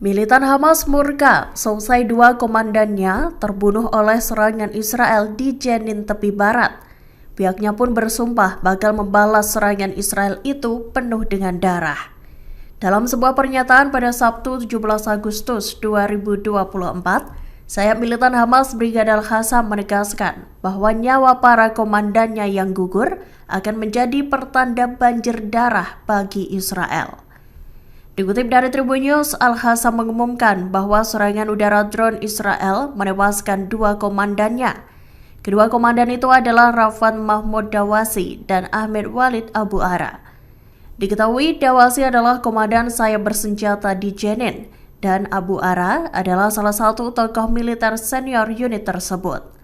Militan Hamas murka selesai dua komandannya terbunuh oleh serangan Israel di Jenin tepi barat. Pihaknya pun bersumpah bakal membalas serangan Israel itu penuh dengan darah. Dalam sebuah pernyataan pada Sabtu 17 Agustus 2024, sayap militan Hamas Brigadir Qassam menegaskan bahwa nyawa para komandannya yang gugur akan menjadi pertanda banjir darah bagi Israel. Dikutip dari Tribun News, Al-Qassam mengumumkan bahwa serangan udara drone Israel menewaskan dua komandannya. Kedua komandan itu adalah Rafan Mahmud Dawasi dan Ahmed Walid Abu Ara. Diketahui Dawasi adalah komandan sayap bersenjata di Jenin dan Abu Ara adalah salah satu tokoh militer senior unit tersebut.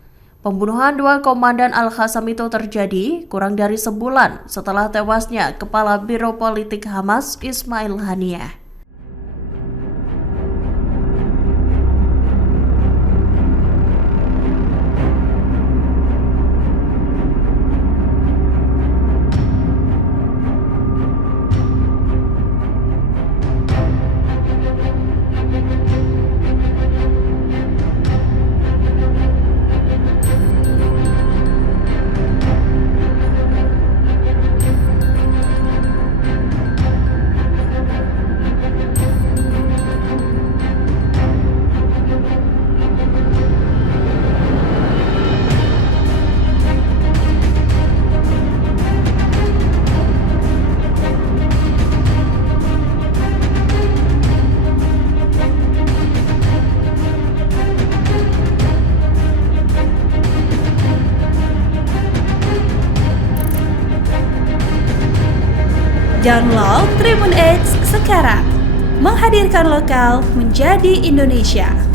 Pembunuhan dua komandan Al-Qassam itu terjadi kurang dari sebulan setelah tewasnya Kepala Biro Politik Hamas Ismail Haniyeh. Download Tribun X sekarang, menghadirkan lokal menjadi Indonesia.